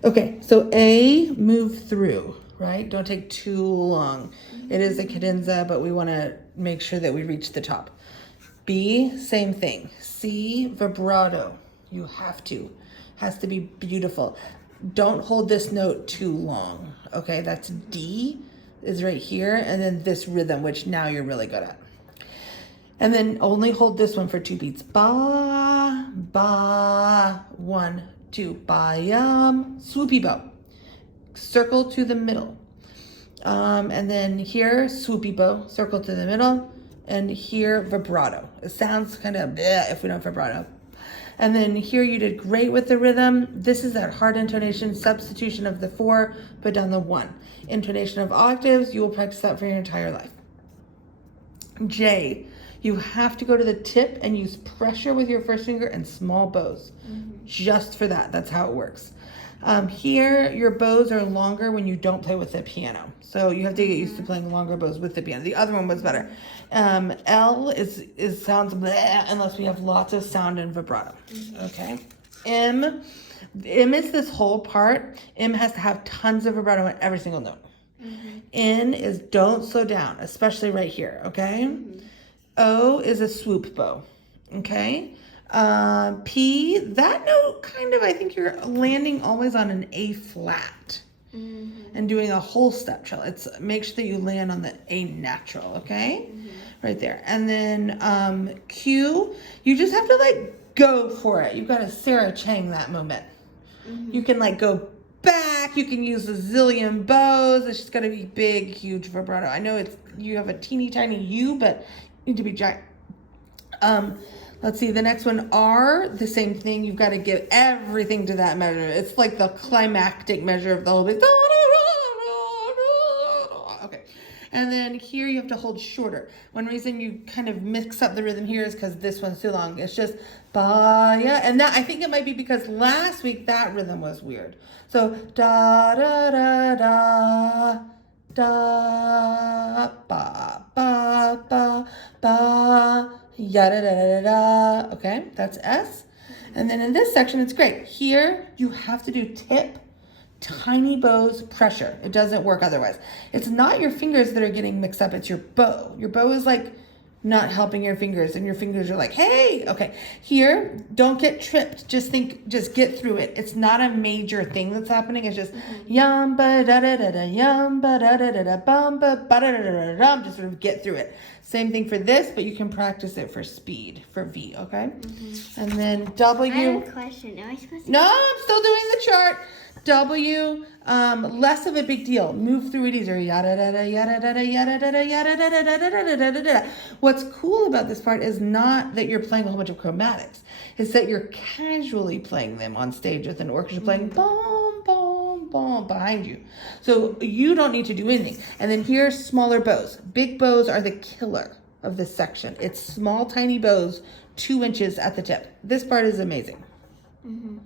Okay, so A, move through, right? Don't take too long. It is a cadenza, but we want to make sure that we reach the top. B, same thing. C, vibrato. You have to. Has to be beautiful. Don't hold this note too long. Okay, that's D is right here, and then this rhythm, which now you're really good at. And then only hold this one for 2 beats. Ba, ba, 1, 2, ba-yum, swoopy bow. Circle to the middle. And then here, swoopy bow, circle to the middle. And here, vibrato. It sounds kind of bleh if we don't vibrato. And then here you did great with the rhythm. This is that hard intonation, substitution of the 4, put down the 1. Intonation of octaves, you will practice that for your entire life. J, you have to go to the tip and use pressure with your first finger and small bows. Just for that, that's how it works. Here, your bows are longer when you don't play with the piano. So you have to get used to playing longer bows with the piano. The other one was better. L is sounds bleh, unless we have lots of sound and vibrato. Okay. M is this whole part. M has to have tons of vibrato on every single note. N is don't slow down, especially right here. Okay. O is a swoop bow. Okay. P, that note kind of, I think you're landing always on an A flat and doing a whole step trill. It's make sure that you land on the A natural, okay? Right there. And then Q, you just have to like go for it. You've got to Sarah Chang that moment. You can like go back. You can use a zillion bows. It's just got to be big, huge vibrato. I know you have a teeny tiny U, but you need to be giant. Let's see, the next one, R, the same thing. You've got to give everything to that measure. It's like the climactic measure of the whole thing. Okay. And then here you have to hold shorter. One reason you kind of mix up the rhythm here is because this one's too long. It's just ba, yeah. And that, I think it might be because last week that rhythm was weird. So da, da, da, da. Da, ba, ba, ba, ba, yada, da, da, da, da. Okay, that's S. And then in this section, it's great. Here, you have to do tip, tiny bows, pressure. It doesn't work otherwise. It's not your fingers that are getting mixed up. It's your bow. Your bow is like not helping your fingers, and your fingers are like, hey, okay. Here, don't get tripped. Just get through it. It's not a major thing that's happening. It's just yum ba da da da da yum ba da da da da bum ba ba da da da da dum. Just sort of get through it. Same thing for this, but you can practice it for speed, for V, okay? And then W. I have a question. Am I supposed to? No, I'm still doing the chart. W, less of a big deal. Move through it easier. Yada da da yada da da yada da da yada da da da da da da da. What's cool about this part is not that you're playing a whole bunch of chromatics. It's that you're casually playing them on stage with an orchestra playing boom, boom, boom behind you. So you don't need to do anything. And then here's smaller bows. Big bows are the killer of this section. It's small, tiny bows, 2 inches at the tip. This part is amazing.